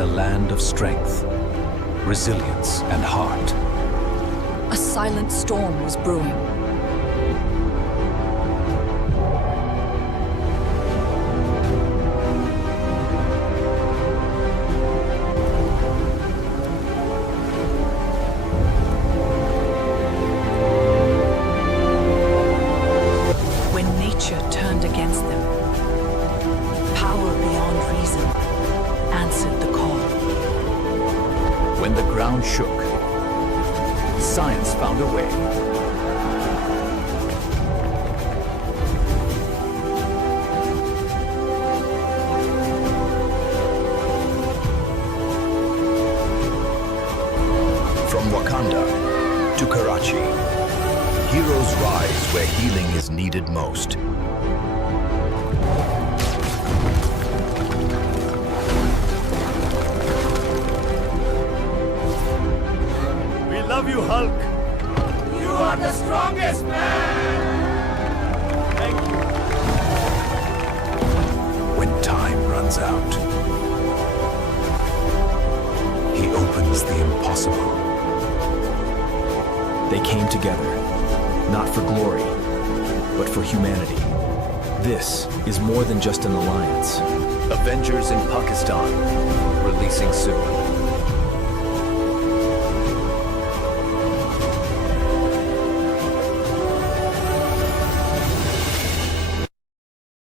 a land of strength, resilience, and heart. A silent storm was brewing. When nature turned against them, power beyond reason answered the call. When the ground shook, science found a way. From Wakanda to Karachi, heroes rise where healing is needed most. We love you, Hulk. You are the strongest man. Thank you. When time runs out, he opens the impossible. They came together, not for glory, but for humanity. This is more than just an alliance. Avengers in Pakistan, releasing soon.